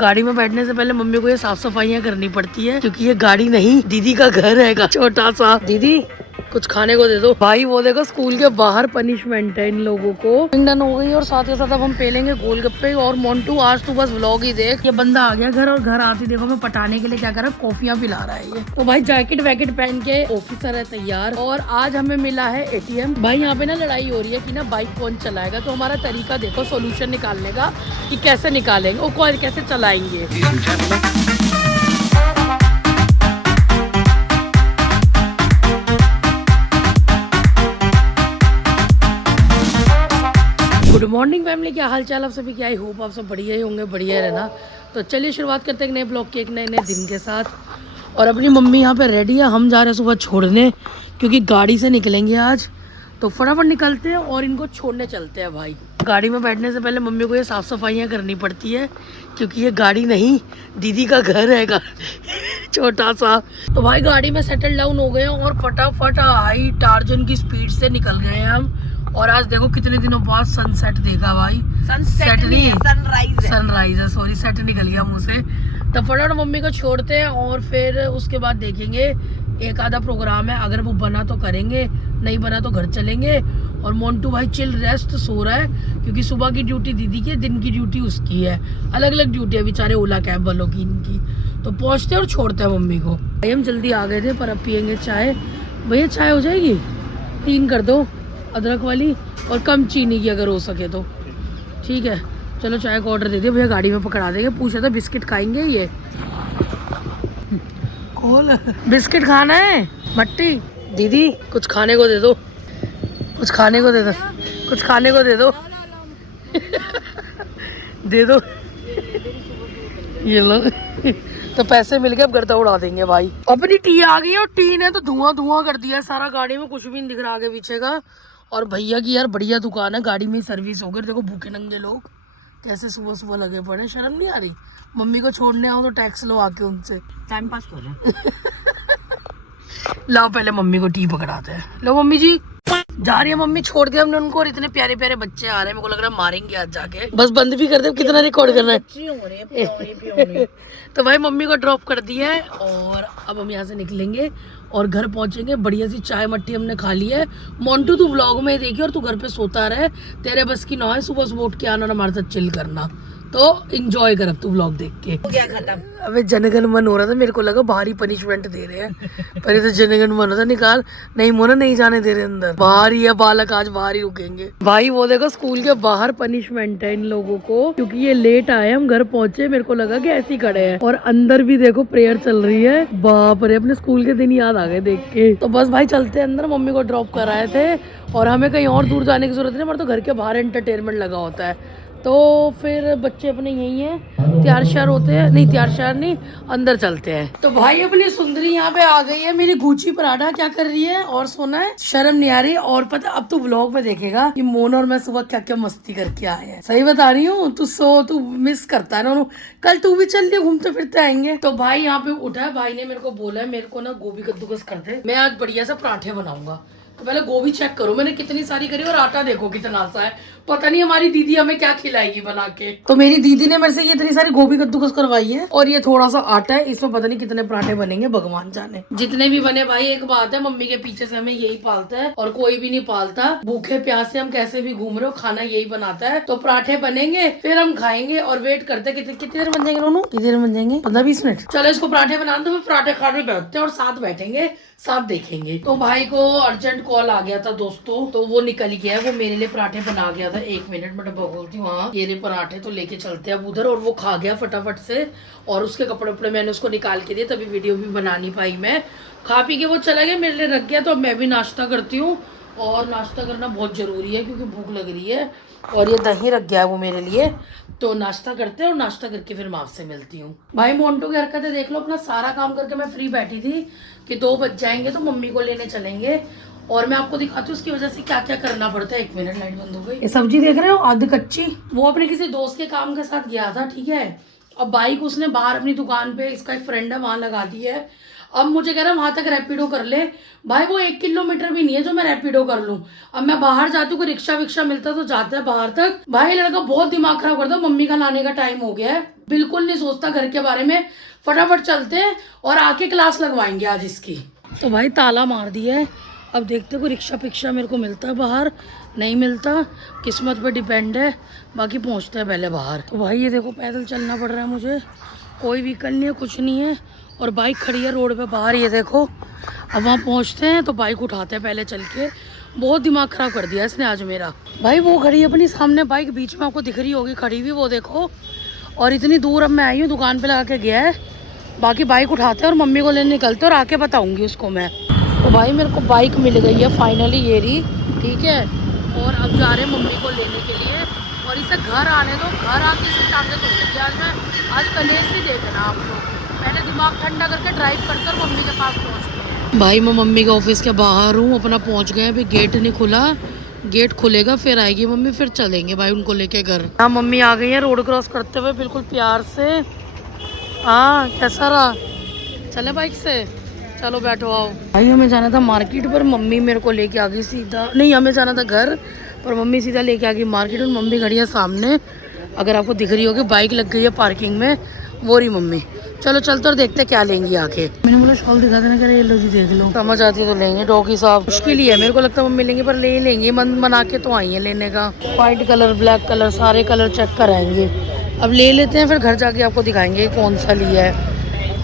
गाड़ी में बैठने से पहले मम्मी को ये साफ सफाइयाँ करनी पड़ती है, क्योंकि ये गाड़ी नहीं दीदी का घर है छोटा सा। दीदी कुछ खाने को दे दो। भाई वो देखो स्कूल के बाहर पनिशमेंट है इन लोगों को। डन हो गई और साथ ही साथ अब हम पे लेंगे गोलगप्पे। और मोन्टू आज तू बस व्लॉग ही देख, ये बंदा आ गया घर और घर आती देखो मैं पटाने के लिए क्या कर रहा है, कॉफियाँ पिला रहा है ये। तो भाई जैकेट वैकेट पहन के ऑफिसर है तैयार। और आज हमें मिला है ATM। भाई यहाँ पे ना लड़ाई हो रही है कि ना बाइक कौन चलाएगा, तो हमारा तरीका देखो सोल्यूशन निकालने का कि कैसे निकालेंगे और कौन कैसे चलाएंगे। गुड मॉर्निंग फैमिली, क्या हाल चाल आप सभी, क्या आई होप आप सब बढ़िया ही होंगे, बढ़िया रहना। तो चलिए शुरुआत करते हैं एक नए ब्लॉग के एक नए दिन के साथ। और अपनी मम्मी यहाँ पे रेडी है, हम जा रहे हैं सुबह छोड़ने क्योंकि गाड़ी से निकलेंगे आज। तो फटाफट निकलते हैं और इनको छोड़ने चलते हैं। भाई गाड़ी में बैठने से पहले मम्मी को ये साफ़ सफाइयाँ करनी पड़ती है, क्योंकि ये गाड़ी नहीं दीदी का घर है छोटा सा। तो भाई गाड़ी में सेटल डाउन हो गए और फटाफट हाई टार्जन की स्पीड से निकल गए हैं हम। और आज देखो कितने दिनों बाद सनसेट देखा भाई। सनसेट नहीं है, सनराइज है, सॉरी सेट निकल गया मुंह से। तो फटाफट मम्मी को छोड़ते हैं और फिर उसके बाद देखेंगे एक आधा प्रोग्राम है, अगर वो बना तो करेंगे, नहीं बना तो घर चलेंगे। और मोन्टू भाई चिल रेस्ट सो रहा है, क्योंकि सुबह की ड्यूटी दीदी की है, दिन की ड्यूटी उसकी है। अलग अलग ड्यूटी है बेचारे ओला कैब वालों की इनकी। तो पहुँचते और छोड़ते हैं मम्मी को। भाई हम जल्दी आ गए थे, पर अब पियेंगे चाय। भैया चाय हो जाएगी 3 कर दो, अदरक वाली और कम चीनी की अगर हो सके तो। ठीक है चलो चाय का ऑर्डर दे दिया, भैया गाड़ी में पकड़ा देंगे। पूछा था बिस्किट खाएंगे ये खोल बिस्किट खाना है मट्टी। दीदी कुछ खाने को दे दो, कुछ खाने को दे दो, कुछ खाने को दे दो दे दो ये लो तो पैसे मिल गए, अब गर्दा उड़ा देंगे भाई। अपनी टी आ गई है और टी ने तो धुआं धुआं कर दिया सारा, गाड़ी में कुछ भी नहीं दिख रहा आगे पीछे का। और भैया की यार बढ़िया दुकान है, गाड़ी में ही सर्विस हो गई। देखो भूखे नंगे लोग कैसे सुबह सुबह लगे पड़े, शर्म नहीं आ रही। मम्मी को छोड़ने आओ तो टैक्स लो आके उनसे, टाइम पास कर रहे लाओ पहले मम्मी को टी पकड़ाते हैं। लो मम्मी जी जा रही है मम्मी, छोड़ दिया हमने उनको। और इतने प्यारे प्यारे बच्चे आ रहे हैं, मेरे को लग रहा है मारेंगे आज जाके। बस बंद भी कर दे, कितना रिकॉर्ड करना है तो भाई मम्मी को ड्रॉप कर दिया है और अब हम यहाँ से निकलेंगे और घर पहुंचेंगे। बढ़िया सी चाय मट्टी हमने खा ली है। मोन्टू तू व्लॉग में देखी और तू घर पे सोता रहे, तेरे बस की ना है सुबह सुबह उठ के आना और हमारे साथ चिल करना। तो इंजॉय कर अब तू व्लॉग देख के। क्या खत्म? अबे जनगण मन हो रहा था, मेरे को लगा भारी पनिशमेंट दे रहे हैं। पहले तो जनगण मन होता निकाल, नहीं मोना नहीं जाने दे रहे अंदर। बाहर ही है बालक, आज बाहर ही रुकेंगे। भाई वो देखो स्कूल के बाहर पनिशमेंट है इन लोगों को, क्योंकि ये लेट आए, हम घर पहुंचे, मेरे को लगा कि ऐसे ही खड़े हैं। और अंदर भी देखो प्रेयर चल रही है। बाप रे, अपने स्कूल के दिन याद आ गए देख के। तो बस भाई चलते अंदर, मम्मी को ड्रॉप कराए थे और हमें कहीं और दूर जाने की जरूरत नहीं, हमारे तो घर के बाहर एंटरटेनमेंट लगा होता है। तो फिर बच्चे अपने यही हैं, तैयार श्यार होते हैं, नहीं तैयार श्यार नहीं, अंदर चलते हैं। तो भाई अपनी सुंदरी यहाँ पे आ गई है, मेरी गुची पराठा क्या कर रही है और सोना है, शर्म नहीं आ रही। और पता अब तू व्लॉग में देखेगा कि मोन और मैं सुबह क्या क्या मस्ती करके आए हैं। सही बता रही हूँ, तू मिस करता है ना, कल तू भी चल दिया, घूमते फिरते आएंगे। तो भाई यहाँ पे उठा है, भाई ने मेरे को बोला है मेरे को ना गोभी कद्दूकस कर दे, मैं आज बढ़िया सा पराठे बनाऊंगा। तो पहले गोभी चेक करो मैंने कितनी सारी करी और आटा देखो कितना सा है। पता नहीं हमारी दीदी हमें क्या खिलाएगी बना के। तो मेरी दीदी ने मेरे से ये इतनी सारी गोभी कद्दूकस करवाई है और ये थोड़ा सा आटा है, इसमें पता नहीं कितने पराठे बनेंगे, भगवान जाने। जितने भी बने भाई एक बात है, मम्मी के पीछे से हमें यही पालता है और कोई भी नहीं पालता। भूखे प्यासे हम कैसे भी घूम रहे हो, खाना यही बनाता है। तो पराठे बनेंगे फिर हम खाएंगे और वेट करते कितनी देर बन जाएंगे दोनों, कितनी देर बन जाएंगे, 15-20 मिनट। चलो इसको पराठे बनाने दो, पराठे खाने बैठते हैं और साथ बैठेंगे, साथ देखेंगे। तो भाई को अर्जेंट कॉल आ गया था दोस्तों, तो वो निकल गया, वो मेरे लिए पराठे बना गया था। 1 मिनट में डब्बा खोलती हूँ, हाँ ये पराठे तो लेके चलते हैं अब उधर। और वो खा गया फटाफट से और उसके कपड़े उपड़े मैंने उसको निकाल के दिए, तभी वीडियो भी बना नहीं पाई मैं। खा पी के वो चला गया, मेरे लिए रख गया। तो अब मैं भी नाश्ता करती हूँ और नाश्ता करना बहुत ज़रूरी है क्योंकि भूख लग रही है। और ये दही रख गया है वो मेरे लिए, तो नाश्ता करते हैं और नाश्ता करके फिर मैं आपसे मिलती हूँ। भाई मोन्टू की हरकतें देख लो, अपना सारा काम करके मैं फ्री बैठी थी कि 2 बज जाएंगे तो मम्मी को लेने चलेंगे। और मैं आपको दिखाती हूँ उसकी वजह से क्या क्या करना पड़ता है। 1 मिनट, लाइट बंद हो गई। ये सब्जी देख रहे हो आधी कच्ची, वो अपने किसी दोस्त के काम के साथ गया था, ठीक है। अब बाइक उसने बाहर अपनी दुकान पे, इसका एक फ्रेंड है वहाँ लगा दी है। अब मुझे कह रहा है वहां तक रैपिडो कर ले। भाई वो 1 किलोमीटर भी नहीं है जो मैं रैपिडो कर लूं। अब मैं बाहर जाती हूँ, कोई रिक्शा विक्शा मिलता तो जाता है बाहर तक। भाई लड़का बहुत दिमाग खराब करता है। मम्मी का लाने का टाइम हो गया है, बिल्कुल नहीं सोचता घर के बारे में। फटाफट चलते हैं और आके क्लास लगवाएंगे आज इसकी। तो भाई ताला मार दिया है, अब देखते कोई रिक्शा पिक्शा मेरे को मिलता है बाहर, नहीं मिलता किस्मत पे डिपेंड है। बाकी पहुंचते हैं पहले बाहर। तो भाई ये देखो पैदल चलना पड़ रहा है मुझे, कोई व्हीकल नहीं है, कुछ नहीं है, और बाइक खड़ी है रोड पे बाहर, ये देखो। अब वहाँ पहुँचते हैं तो बाइक उठाते हैं पहले चल के। बहुत दिमाग ख़राब कर दिया इसने आज मेरा। भाई वो खड़ी है अपनी सामने बाइक, बीच में आपको दिख रही होगी खड़ी हुई, वो देखो। और इतनी दूर अब मैं आई हूँ, दुकान पर लगा के गया है। बाकी बाइक उठाते हैं और मम्मी को लेने निकलते और आके बताऊँगी उसको मैं। तो भाई मेरे को बाइक मिल गई है फाइनली, ये रही, ठीक है। और अब जा रहे हैं मम्मी को लेने के लिए और इसे घर आने दो। घर आके इसे टांगे धोएगी आज कलेश ही देखना आप लोग। पहले दिमाग ठंडा करके ड्राइव करते और मम्मी के पास पहुंचते हैं। भाई मैं मम्मी के ऑफिस के बाहर हूँ, अपना पहुंच गए। अभी गेट नहीं खुला, गेट खुलेगा फिर आएगी मम्मी, फिर चलेंगे भाई उनको लेके घर। हाँ मम्मी आ गई है रोड क्रॉस करते हुए बिल्कुल प्यार से। हाँ कैसा रहा, चले बाइक से, चलो बैठो आओ। भाई हमें जाना था मार्केट पर, मम्मी मेरे को लेके आ गई सीधा। नहीं हमें जाना था घर पर मम्मी सीधा लेके आ गई मार्केट। और मम्मी खड़ी है सामने, अगर आपको दिख रही होगी, बाइक लग गई है पार्किंग में, वो रही मम्मी। चलो चलते और देखते क्या लेंगी आके। मैंने बोला शॉल दिखा देना, कह ये लो जी देख लो, समझ आती तो लेंगे। डॉगी साहब मुश्किल ही है, मेरे को लगता है मम्मी लेंगी, पर ले ही लेंगी, मन बना के तो आई है लेने का। व्हाइट कलर, ब्लैक कलर, सारे कलर चेक कराएंगे। अब ले लेते हैं, फिर घर जाके आपको दिखाएंगे कौन सा लिया है।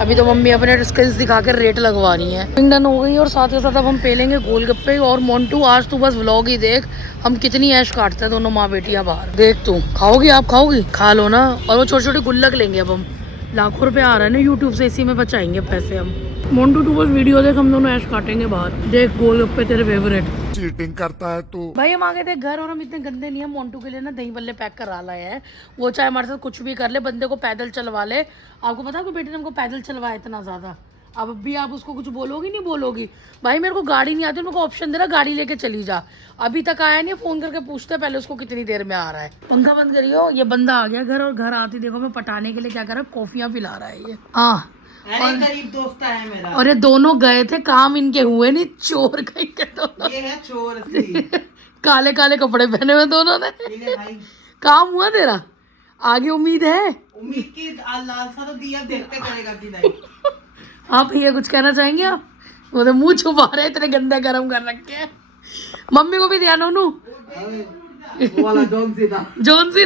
अभी तो मम्मी अपने स्किल्स दिखा कर रेट लगवा रही है। डन हो गई और साथ के साथ अब हम पे लेंगे गोलगप्पे। और मोन्टू आज तू बस व्लॉग ही देख, हम कितनी ऐश काटते हैं दोनों माँ बेटियां बाहर। देख तू खाओगी, आप खाओगी, खा लो ना। और वो छोटी छोटी गुल्लक लेंगे अब हम, लाखों रुपए आ रहा है ना यूट्यूब से, इसी में बचाएंगे पैसे हम। मोन्टू तू बस वीडियो देख, हम दोनों ऐश काटेंगे बाहर। देख गोलगप्पे तेरे फेवरेट। चीटिंग करता है तू। भाई हम आ गए थे घर और हम इतने गंदे नहीं है। मोन्टू के लिए ना दही बल्ले पैक करा लाए हैं। वो चाहे हमारे साथ कुछ भी कर ले, बंदे को पैदल चलवा ले। आपको पता है कि बेटे ने हमको पैदल चलवाया इतना ज्यादा। अब भी आप उसको कुछ बोलोगी नहीं बोलोगी। भाई मेरे को गाड़ी नहीं आती, मेरे को ऑप्शन दे रहा गाड़ी लेके चली जा। अभी तक आया नहीं, फोन करके पूछते पहले उसको कितनी देर में आ रहा है। पंखा बंद करियो, ये बंदा आ गया घर। और घर आती देखो मैं पटाने के लिए क्या कर रहा है, कॉफियां पिला रहा है ये। हाँ अरे करीब दोस्त है मेरा। और ये दोनों गए थे, काम इनके हुए नहीं, चोर कहीं के दोनों। ये है चोर सी। काले काले कपड़े पहने हुए दोनों ने। भाई काम हुआ तेरा, आगे उम्मीद है। उम्मीद की लालसा तो दिया, देखते करेगा कि नहीं। आप भैया कुछ कहना चाहेंगे आप? वो तो मुंह छुपा रहे, इतने गंदा गरम कर रखे हैं। मम्मी को भी ध्यान हो वाला जोन सीधा जोन सी।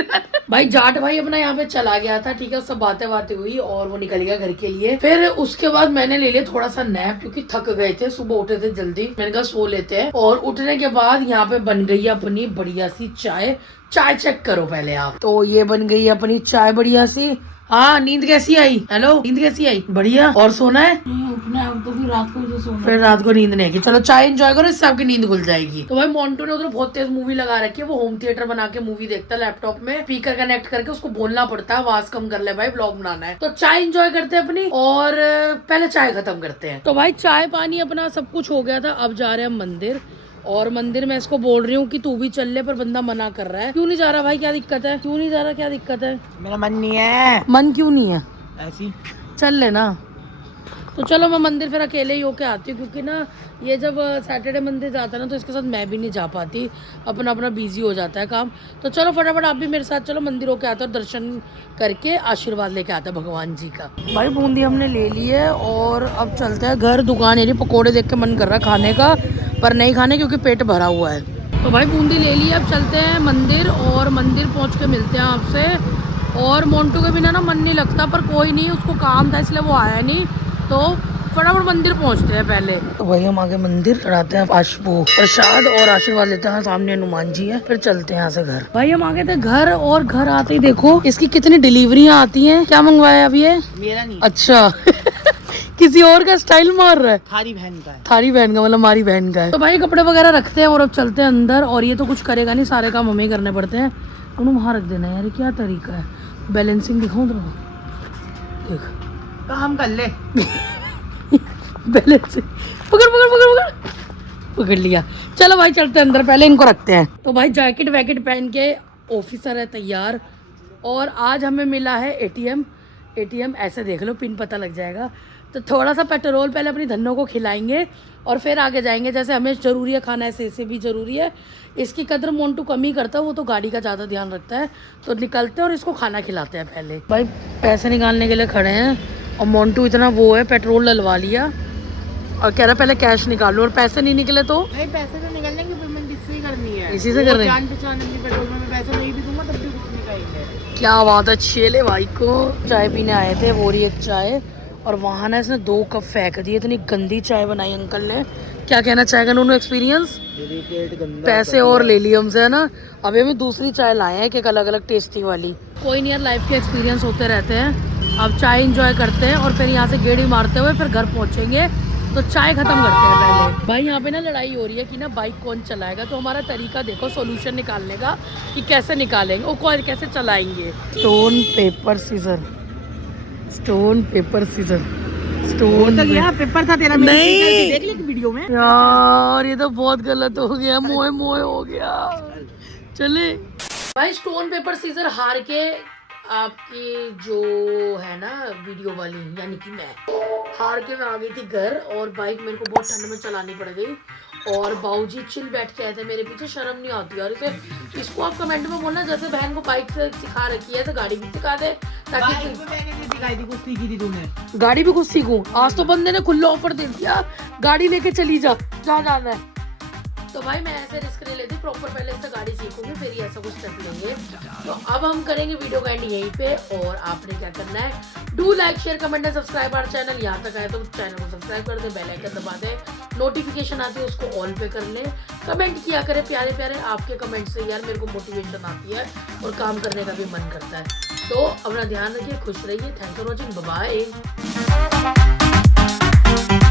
भाई जाट भाई अपना यहाँ पे चला गया था, ठीक है, सब बातें बातें हुई और वो निकल गया घर के लिए। फिर उसके बाद मैंने ले लिया थोड़ा सा नैप, क्योंकि थक गए थे, सुबह उठे थे जल्दी। मैंने कहा सो लेते हैं। और उठने के बाद यहाँ पे बन गई अपनी बढ़िया सी चाय। चाय चेक करो पहले आप। तो ये बन गई अपनी चाय बढ़िया सी। हाँ नींद कैसी आई? हेलो नींद कैसी आई? बढ़िया। और सोना है? उठना है अब तो, फिर रात को भी सोना। फिर रात को नींद नहीं आएगी। चलो चाय एंजॉय करो, इससे आपकी नींद खुल जाएगी। तो भाई मोन्टू ने उधर बहुत तेज मूवी लगा रखी है, वो होम थिएटर बना के मूवी देखता है लैपटॉप में। स्पीकर कनेक्ट करके उसको बोलना पड़ता है, आवाज कम कर ले भाई, ब्लॉग बनाना है। तो चाय एंजॉय करते हैं अपनी, और पहले चाय खत्म करते हैं। तो भाई चाय पानी अपना सब कुछ हो गया था। अब जा रहे हैं मंदिर। और मंदिर में इसको बोल रही हूँ कि तू भी चल ले, पर बंदा मना कर रहा है। क्यों नहीं जा रहा भाई, क्या दिक्कत है? क्यों नहीं जा रहा, क्या दिक्कत है? मेरा मन नहीं है। मन क्यों नहीं है? ऐसी चल लेना। तो चलो मैं मंदिर फिर अकेले ही होके आती हूँ, क्योंकि ना ये जब सैटरडे मंदिर जाता है ना, तो इसके साथ मैं भी नहीं जा पाती, अपना अपना बिजी हो जाता है काम। तो चलो फटाफट आप भी मेरे साथ चलो, मंदिर होके आते और दर्शन करके आशीर्वाद लेके आता भगवान जी का। भाई बूंदी हमने ले ली है और अब चलते हैं घर। दुकान है, पकौड़े देख के मन कर रहा है खाने का, पर नहीं खाने क्योंकि पेट भरा हुआ है। तो भाई बूंदी ले ली, अब चलते हैं मंदिर। और मंदिर पहुँच के मिलते हैं आपसे। और मोन्टू के बिना ना मन नहीं लगता, पर कोई नहीं, उसको काम था इसलिए वो आया नहीं। तो फटाफट मंदिर पहुंचते हैं पहले। तो भाई हम आगे मंदिर चढ़ाते हैं प्रसाद और आशीर्वाद लेते हैं। सामने हनुमान जी है, फिर चलते हैं यहाँ से घर। भाई हम आ गए थे घर, और घर आते ही देखो इसकी कितनी डिलीवरियां आती हैं। क्या मंगवाया अभी ये? मेरा नहीं। अच्छा किसी और का स्टाइल मार रहा है। थारी बहन का है। थारी बहन का मतलब हमारी बहन का है। तो भाई कपड़े वगैरह रखते हैं और अब चलते हैं अंदर। और ये तो कुछ करेगा नहीं, सारे काम हमें ही करने पड़ते हैं। उन्हें वहाँ रख देना यार, क्या तरीका है। बैलेंसिंग दिखाऊं तेरे को, देख काम कर ले। बैलेंसिंग पकड़ पकड़ पकड़ पकड़ पकड़ लिया। चलो भाई चलते हैं अंदर, पहले इनको रखते हैं। तो भाई जैकेट वैकेट पहन के ऑफिसर है तैयार। और आज हमें मिला है एटीएम। ऐसे देख लो, पिन पता लग जाएगा। तो थोड़ा सा पेट्रोल पहले अपनी धन्नों को खिलाएंगे और फिर आगे जाएंगे। जैसे हमें ज़रूरी है खाना, ऐसे भी ज़रूरी है। इसकी कदर मोंटू कम ही करता है, वो तो गाड़ी का ज़्यादा ध्यान रखता है। तो निकलते हैं और इसको खाना खिलाते हैं पहले। भाई पैसे निकालने के लिए खड़े हैं और मोंटू इतना वो है, पेट्रोल डलवा लिया और कह रहा पहले कैश निकालो, और पैसे नहीं निकले तो नहीं, पैसे तो निकलने की पेमेंट इससे ही करनी है। इसी से कर रहे हैं। जान पहचान अपनी पेट्रोल में मैं पैसे नहीं भी दूंगा तब भी कुछ नहीं कहेंगे। क्या बात है, छेले भाई को चाय पीने आए थे, वो रही एक चाय। और वहाँ ना इसने 2 कप फेंक दिए, इतनी गंदी चाय बनाई अंकल ने। क्या कहना चाहेगा नूनू, एक्सपीरियंस? पैसे और ले लिए हमसे, है ना। अभी हमें दूसरी चाय लाए हैं, एक अलग अलग टेस्टी वाली। कोई नहीं यार, लाइफ के एक्सपीरियंस होते रहते हैं। अब चाय इंजॉय करते हैं और फिर यहाँ से गेड़ी मारते हुए फिर घर पहुँचेंगे। तो चाय खत्म करते हैं पहले। भाई यहाँ पे ना लड़ाई हो रही है कि ना बाइक कौन चलाएगा। तो हमारा तरीका देखो सोल्यूशन निकालने का कि कैसे निकालेंगे, वो कौन कैसे चलाएंगे। Stone paper scissor, stone paper scissor, stone paper था तेरा, नहीं देख ले वीडियो में। यार ये तो बहुत गलत हो गया, मोए मोए हो गया। चले भाई, स्टोन पेपर सीजर हार के आपकी जो है ना वीडियो वाली, यानी कि मैं हार के मैं आ गई थी घर। और बाइक मेरे को बहुत ठंड में चलानी पड़ गई। और बाऊजी चिल बैठ के आए थे मेरे पीछे। शर्म नहीं आती यार इसे। इसको आप कमेंट में बोलना, जैसे बहन को बाइक से सिखा रखी है तो गाड़ी भी सिखा दे, ताकि सिखाई थी, कुछ सीखी थी तूने। गाड़ी भी कुछ सीखूं। आज तो बंदे ने खुला ऑफर दे दिया, गाड़ी लेके चली जा, जहाँ जाना है। तो भाई मैं ऐसे रिस्क नहीं लेती, प्रॉपर पहले से गाड़ी सीखूंगी फिर ही ऐसा कुछ स्टेप लेंगे। तो अब हम करेंगे वीडियो का एंड यहीं पे। और आपने क्या करना है, do like share comment and subscribe our channel. यहाँ तक आए तो चैनल को सब्सक्राइब कर दे, बेल आइकन दबा दे, नोटिफिकेशन आती है उसको ऑल पे कर ले। कमेंट किया करे प्यारे प्यारे, आपके कमेंट से यार मेरे को मोटिवेशन आती है और काम करने का भी मन करता है। तो अपना ध्यान रखिए, खुश रहिए। Thanks for watching, bye bye.